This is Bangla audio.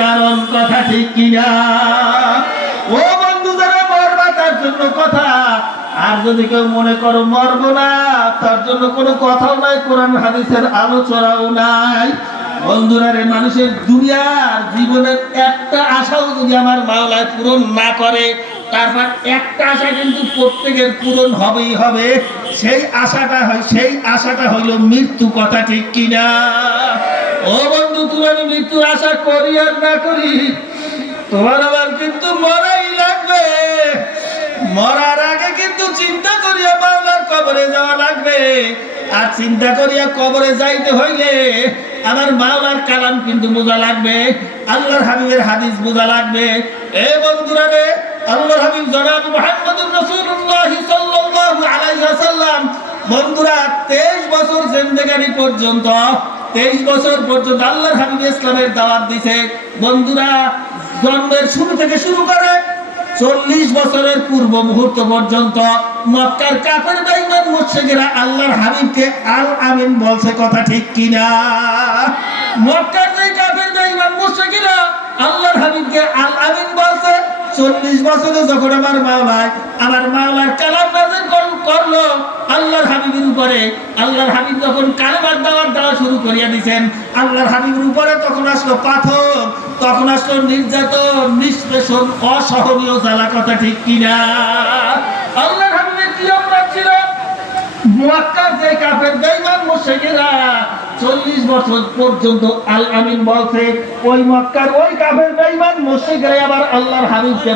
কারণ কথা ঠিক কিনা? ও বন্ধু, যারা মরবা তার জন্য কথা। আর যদি কেউ মনে করো মরবো না, তার জন্য কোনো কথাও নাই, কোরআন হাদিসের আলোচনাও নাই। বন্ধুরা রে, মানুষের দুনিয়ার জীবনের একটা আশাও যদি আমার মাওলায় পূরণ না করে, তারপর একটা আশা কিন্তু প্রত্যেকের পূরণ হবেই হবে। সেই আশাটা হইল মৃত্যু। কথা ঠিক কিনা? ও বন্ধু, তুমি আমি মৃত্যুর আশা করি আর না করি, তোমার আবার কিন্তু মরাই লাগবে। মরার আগে কিন্তু চিন্তা করিয়া মাওলার কবরে যাওয়া লাগবে। আর চিন্তা করিয়া কবরে যাইতে হইলে আমার মাওলার কালাম কিন্তু বোঝা লাগবে, আল্লাহর হাবিবের হাদিস বোঝা লাগবে। এ বন্ধুরা রে, আল্লাহর হাবিব জনাব মুহাম্মদুর রাসূলুল্লাহ সাল্লাল্লাহু আলাইহি ওয়াসাল্লাম বন্ধুরা 23 বছর জিন্দেগানি পর্যন্ত, 23 বছর পর্যন্ত আল্লাহর হাবিব ইসলামের দাওয়াত দিয়েছে। বন্ধুরা, জন্মের শুরু থেকে শুরু করে 40 বছরের পূর্ব মুহূর্ত পর্যন্ত মক্কার কাফের বেঈমান মুশরিকরা আল্লাহর হাবিবকে আল আমিন বলছে। কথা ঠিক কিনা? মক্কার যে কাফের বেঈমান মুশরিকরা আল্লাহর হাবিবকে আল আমিন বলছে। 40 বছরে যখন আমার মাওলার কালাম নাযিল করলো আল্লাহর হাবিবের উপরে, আল্লাহর হাবিব যখন কালেমার দাওয়াত দেওয়া শুরু করিয়া দিয়েছেন, আল্লাহর হাবিবের উপরে তখন আসলো পাথর, তখন আসলো নির্যাতন, নিষ্পেষণ, অসহনীয় জ্বালা। কথা ঠিক কিনা? আল্লাহর হাবিবের কি অপরাধ ছিল? মক্কার যে কাফের বেঈমান মুশরিকরা 40 বছর পর্যন্ত আল আমিন বলছে, ওই মক্কার ওই কাফের বেঈমান মুশরিকরা আবার আল্লাহর হাবিবকে